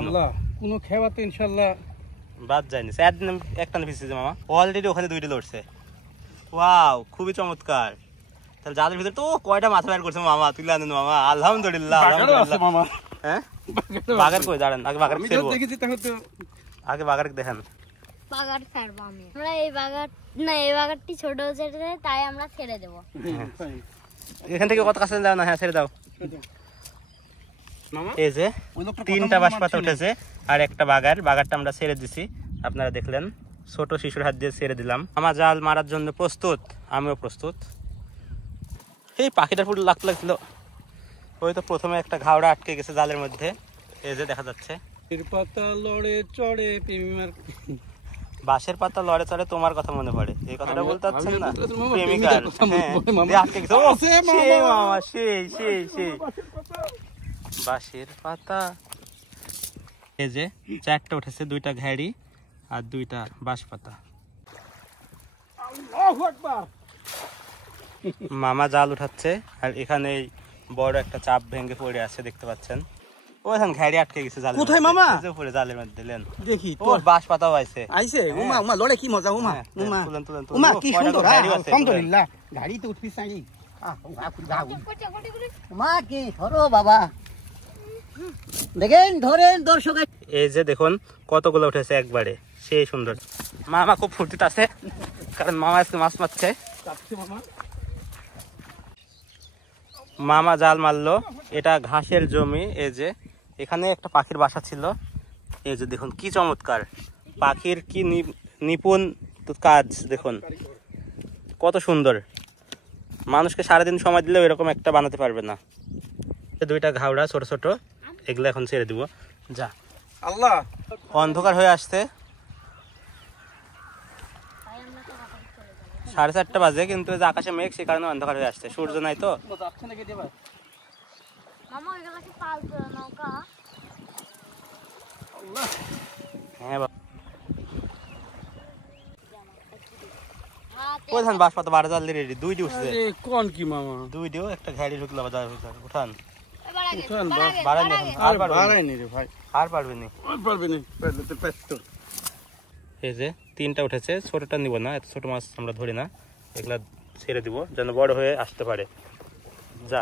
আল্লাহ কোন খেবা তো ইনশাআল্লাহ বাদ যায়নি। একদিন একটা ভিজছে মামা, অলরেডি ওখানে দুইটা লড়ছে। ওয়াও, খুবই চমৎকার। তাহলে জালের ভিতরে তো কয়টা মাথা বের করছে মামা, তুলে আনেন মামা। আলহামদুলিল্লাহ আলহামদুলিল্লাহ মামা। হ্যাঁ বাগার কই দাঁড়ান, আগে বাগার ছেড়বো, দেখেছি তাহলে তো আগে বাগার দেখেন। বাগার ছাড়বো আমি, আমরা এই বাগার না, এই বাগারটি ছোট হচ্ছে তাই আমরা ছেড়ে দেবো। এখান থেকে কত কাছে যাও না? হ্যাঁ ছেড়ে দাও। এই যে 3টা বাঁশপাতা উঠেছে আর একটা বাগারটা আমরা ছেড়ে দিছি, আপনারা দেখলেন। ছোট শিশুর হাত দিয়ে ছেড়ে দিলাম। আমার জাল মারার জন্য প্রস্তুত, আমিও প্রস্তুত। এই পাখিটার ফুল লাগছিল, ওই তো প্রথমে একটা ঘাওড়া আটকে গেছে জালের মধ্যে, এই যে দেখা যাচ্ছে। পাতা লড়ে চড়ে প্রেমিমার, বাঁশের পাতা লড়ে চড়ে তোমার কথা মনে পড়ে, এই কথাটা বলতে পারছেন না? প্রেমিকার কথা মনে পড়ে মামা। আটকে গেছে। ও সেই মামা, সেই বাঁশের পাতা। এই যে 4টা উঠেছে, 2টা ঘাড়ি আর 2টা বাঁশ পাতা। মামা জাল উঠাচ্ছে আর এখানে বড় একটা চাপ ভেঙে পড়ে আছে, দেখতে পাচ্ছেন। ওখানে ঘাড়ি আটকে গেছে জালের। কোথায় মামা? উপরে জালের মধ্যে লেন দেখি ও বাঁশ পাতাও আছে। আইছে উমা উমা লড়ে কি মজা উমা উমা তুলেন উমা কি সুন্দর। আলহামদুলিল্লাহ গাড়ি তো উঠবি চাই। মা কি ধরো বাবা, দেখেন ধরেন দর্শক। এই যে দেখুন কতগুলো উঠেছে একবারে, সেই সুন্দর। মামা খুব ফুর্তিতে আছে কারণ মামা আজকে মাছ মারছে। মামা জাল মারলো, এটা ঘাসের জমি। এই যে এখানে একটা পাখির বাসা ছিল, এই যে দেখুন কি চমৎকার পাখির, কি নিপুণ কাজ দেখুন, কত সুন্দর। মানুষকে সারাদিন সময় দিলেও এরকম একটা বানাতে পারবে না। 2টা ঘাওড়া ছোট ছোট, এগুলো এখন ছেড়ে দিব। যা আল্লাহ, অন্ধকার হয়ে আসছে, 4:30 বাজে, কিন্তু আকাশে মেঘ, সে কারণে অন্ধকার হয়ে আসছে, সূর্য নাই তো। হ্যাঁ কোথায় বাঁশ পাতা 12 জাল দিয়ে রেডি, 2টি উঠছে। কোন কি মামা? 2টিও একটা ঘাড়ি ঢুকলো বাজার উঠান। আর পারবেনি। এই যে 3টা উঠেছে, ছোটটা নিব না, এত ছোট মাছ আমরা ধরি না, এগুলা ছেড়ে দিব যেন বড় হয়ে আসতে পারে। যা